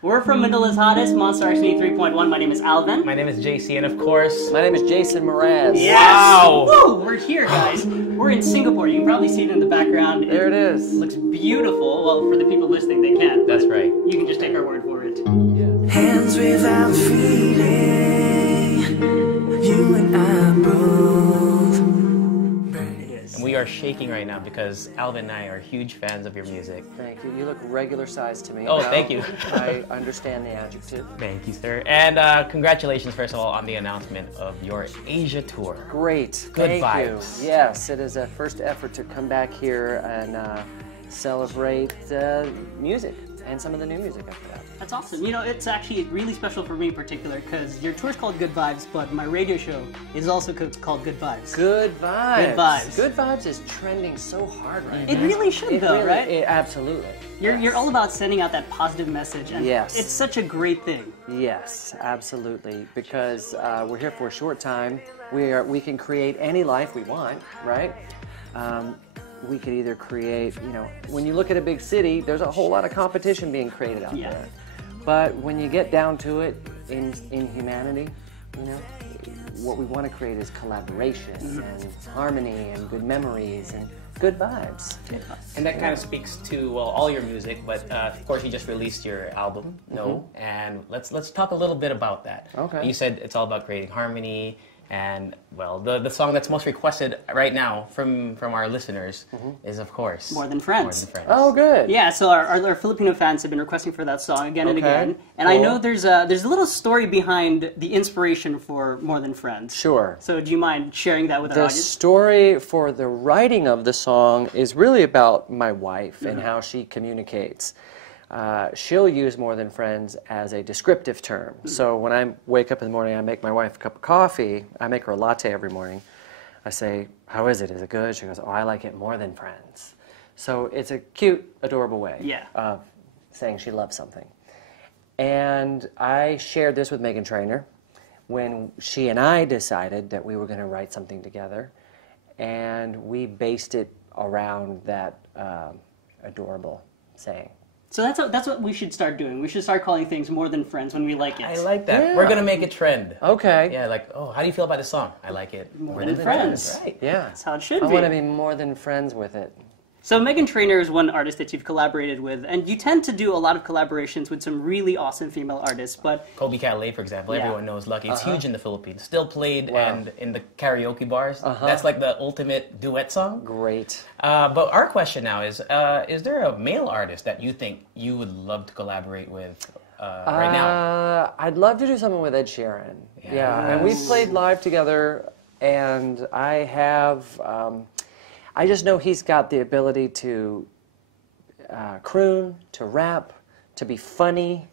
We're from Manila's hottest, Monster RX93.1. My name is Alven. My name is JC, and of course... My name is Jason Mraz. Yes! Wow! Woo! We're here, guys. We're in Singapore. You can probably see it in the background. There it is. Looks beautiful. Well, for the people listening, they can't. That's right. You can just take our word for it. Yeah. Hands without feeling, you and I both. And we are shaking right now because Alvin and I are huge fans of your music. Thank you. You look regular size to me. Oh, Now, thank you. I understand the adjective. Thank you, sir. And congratulations, first of all, on the announcement of your Asia tour. Great. Good Thank vibes. you. Yes, it is a first effort to come back here and celebrate music and some of the new music I put out. That's awesome. You know, it's actually really special for me in particular because your tour's called Good Vibes, but my radio show is also called Good Vibes. Good vibes. Good vibes. Good vibes is trending so hard right now. It really should, though, right? Absolutely. You're all about sending out that positive message, and Yes. it's such a great thing. Yes, absolutely. Because we're here for a short time. We can create any life we want, right? We could either create, you know, when you look at a big city, there's a whole lot of competition being created out there. But when you get down to it, in humanity, you know, what we want to create is collaboration and harmony and good memories and good vibes. And that kind of speaks to, well, all your music, but of course you just released your album, No, and let's talk a little bit about that. Okay. You said it's all about creating harmony, and well, the song that's most requested right now from our listeners is, of course, More Than Friends. More Than Friends. Oh, good. Yeah, so our Filipino fans have been requesting for that song again and Okay, again. And I cool. know there's a little story behind the inspiration for More Than Friends. Sure. So do you mind sharing that with our The audience? story for the writing of the song is really about my wife and how she communicates. She'll use More Than Friends as a descriptive term. So when I wake up in the morning, I make my wife a cup of coffee. I make her a latte every morning. I say, "How is it? Is it good?" She goes, "Oh, I like it more than friends." So it's a cute, adorable way of saying she loves something. And I shared this with Megan Trainor when she and I decided that we were going to write something together. And we based it around that adorable saying. So that's what we should start doing. We should start calling things More Than Friends when we like it. I like that. Yeah. We're gonna make it trend. Okay. Yeah, like, oh, how do you feel about the song? I like it. More Than Friends. Right. Yeah. That's how it should I be. want to be more than friends with it. So Megan Trainor is one artist that you've collaborated with, and you tend to do a lot of collaborations with some really awesome female artists, but Colby Catley, for example, Yeah. everyone knows Lucky. It's huge in the Philippines. Still played Wow. and in the karaoke bars. That's like the ultimate duet song. Great. But our question now is there a male artist that you think you would love to collaborate with right now? I'd love to do something with Ed Sheeran. Yeah. And we've played live together, and I have. I just know he's got the ability to croon, to rap, to be funny,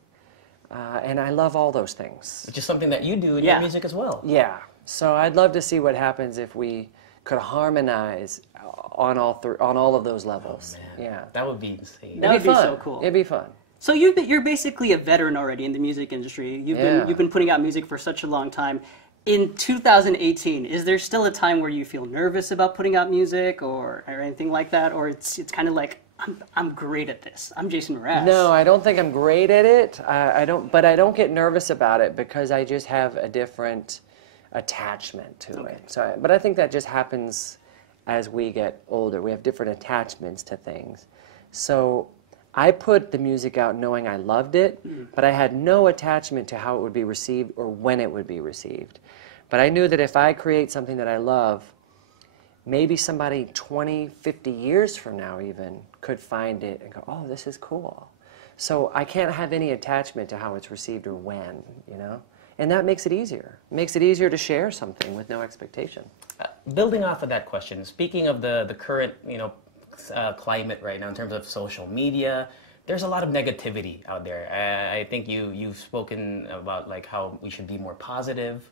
and I love all those things. Which is something that you do in Yeah. your music as well. Yeah. So I'd love to see what happens if we could harmonize on all of those levels. Yeah. That would be insane. That would It'd be fun. so cool. It'd be fun. So you're basically a veteran already in the music industry. You've been putting out music for such a long time. In 2018, is there still a time where you feel nervous about putting out music or anything like that, or it's kind of like I'm great at this. I'm Jason Mraz. No, I don't think I'm great at it. But I don't get nervous about it because I just have a different attachment to it. So, but I think that just happens as we get older. We have different attachments to things. So I put the music out knowing I loved it, but I had no attachment to how it would be received or when it would be received. But I knew that if I create something that I love, maybe somebody 20, 50 years from now even could find it and go, oh, this is cool. So I can't have any attachment to how it's received or when, you know? And that makes it easier. It makes it easier to share something with no expectation. Building off of that question, speaking of the current, climate right now in terms of social media, there's a lot of negativity out there. I think you've spoken about like how we should be more positive.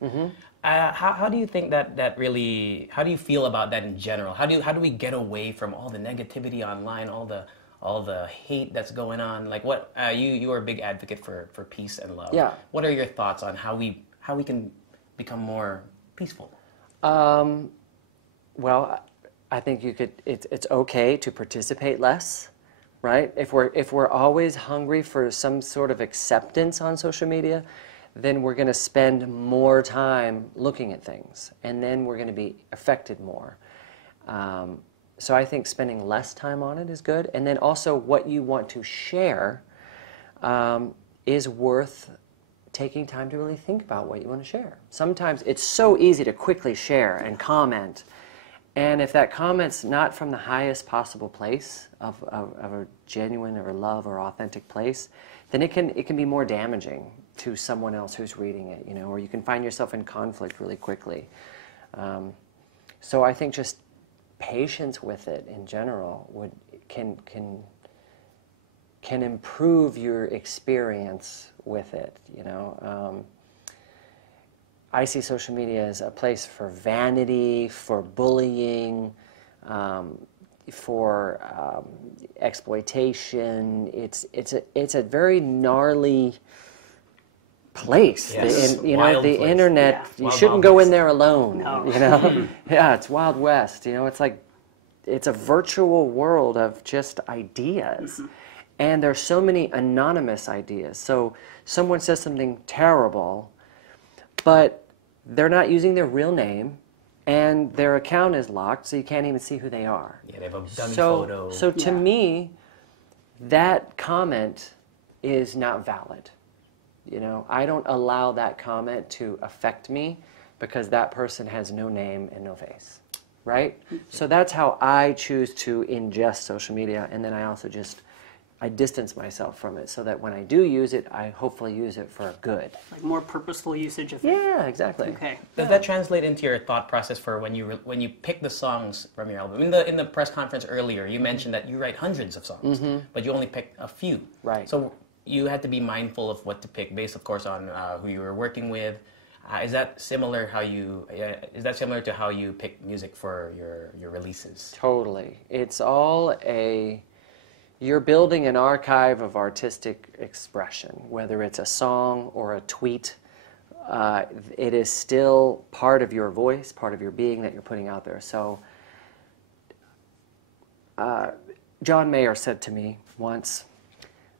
How do you think that really? How do you feel about that in general? How do we get away from all the negativity online, all the hate that's going on? Like what you are a big advocate for peace and love. Yeah. What are your thoughts on how we can become more peaceful? Well, I think you could. It's okay to participate less, right? If we're always hungry for some sort of acceptance on social media, then we're going to spend more time looking at things, and then we're going to be affected more. So I think spending less time on it is good, and then also what you want to share is worth taking time to really think about what you want to share. Sometimes it's so easy to quickly share and comment, and if that comment's not from the highest possible place of a genuine or love or authentic place, then it can be more damaging to someone else who's reading it, you know, or you can find yourself in conflict really quickly. So I think just patience with it in general can improve your experience with it, you know. I see social media as a place for vanity, for bullying, for exploitation. It's a very gnarly place. Yes. You know, the place. internet. Yeah. You shouldn't go in there alone. No. You know, yeah, it's Wild West. You know, it's a virtual world of just ideas, and there's so many anonymous ideas. So someone says something terrible, but they're not using their real name, and their account is locked, so you can't even see who they are. Yeah, they have a dummy photo. So to me, that comment is not valid. You know, I don't allow that comment to affect me because that person has no name and no face, right? So that's how I choose to ingest social media, and then I also I distance myself from it so that when I do use it, I hopefully use it for good. Like more purposeful usage of it. Yeah, exactly. Okay. Does that translate into your thought process for when you pick the songs from your album? In the press conference earlier, you mentioned that you write hundreds of songs, but you only pick a few. Right. So you had to be mindful of what to pick based, of course, on who you were working with. Is that similar to how you pick music for your releases? Totally. It's all you're building an archive of artistic expression, whether it's a song or a tweet. It is still part of your voice, part of your being that you're putting out there. So John Mayer said to me once,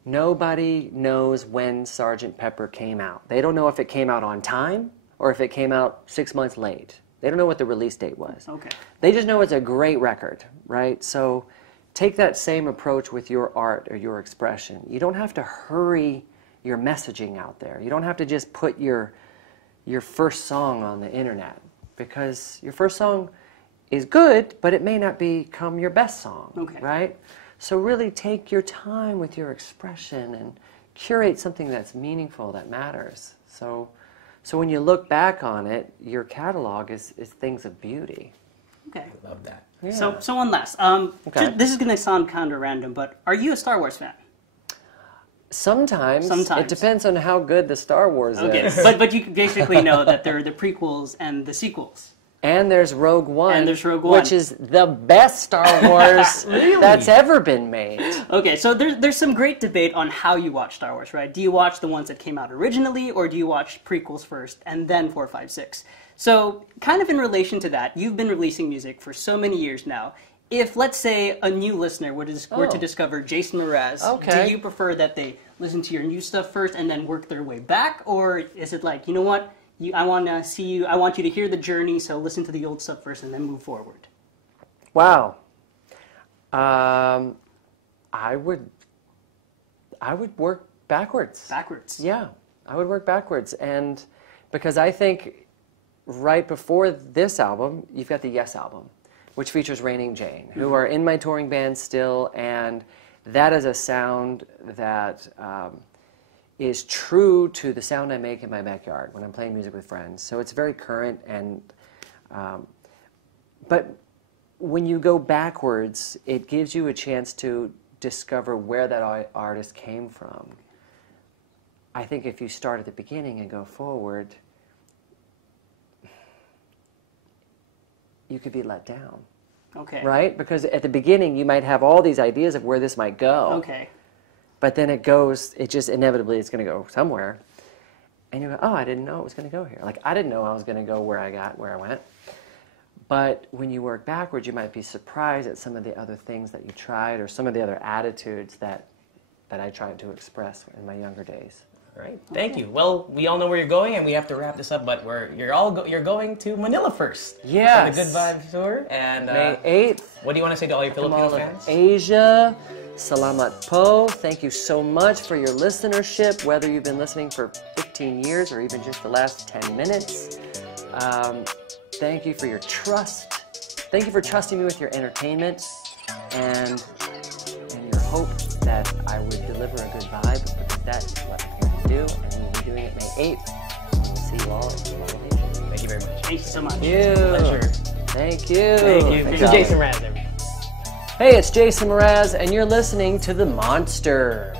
nobody knows when Sgt. Pepper came out. They don't know if it came out on time or if it came out 6 months late. They don't know what the release date was. Okay. They just know it's a great record, right? So take that same approach with your art or your expression. You don't have to hurry your messaging out there. You don't have to just put your first song on the internet, because your first song is good, but it may not become your best song, Okay. right? So really take your time with your expression and curate something that's meaningful, that matters. So when you look back on it, your catalog is things of beauty. Okay. Love that. Yeah. So one last. Okay. This is going to sound kind of random, but are you a Star Wars fan? Sometimes. It depends on how good the Star Wars Okay, is. but you basically know that there are the prequels and the sequels. And there's Rogue One. And there's Rogue One. Which is the best Star Wars that's ever been made. Okay, so there's some great debate on how you watch Star Wars, right? Do you watch the ones that came out originally, or do you watch prequels first and then 4, 5, 6? So kind of in relation to that, you've been releasing music for so many years now. If, let's say, a new listener were to discover Jason Mraz, do you prefer that they listen to your new stuff first and then work their way back? Or is it like, you know what, I want you to hear the journey, so listen to the old stuff first and then move forward? Wow. I would work backwards. Backwards. Yeah, I would work backwards. And because I think right before this album, you've got the Yes album, which features Raining Jane, who are in my touring band still, and that is a sound that is true to the sound I make in my backyard when I'm playing music with friends. So it's very current, and but when you go backwards, it gives you a chance to discover where that artist came from. I think if you start at the beginning and go forward, you could be let down. Okay. Right? Because at the beginning, you might have all these ideas of where this might go. Okay. But then it just inevitably it's going to go somewhere. And you go, oh, I didn't know it was going to go here. Like, I didn't know I was going to go where I went. But when you work backwards, you might be surprised at some of the other things that you tried or some of the other attitudes that I tried to express in my younger days. All right, thank you. Well, we all know where you're going, and we have to wrap this up. But you're going to Manila first. Yes. For the Good Vibes tour, and May 8th. What do you want to say to all your Filipino fans? Asia, salamat po. Thank you so much for your listenership, whether you've been listening for 15 years or even just the last 10 minutes. Thank you for your trust. Thank you for trusting me with your entertainment and your hope that I would deliver a good vibe, because that is what I'm here to do, and we'll be doing it May 8th. And we'll see you all at Villavicencio. Thank you very much. Thank you so much. Thank you. Pleasure. Thank you. Thank you. This is Jason Mraz, everybody. Hey, it's Jason Mraz, and you're listening to The Monster.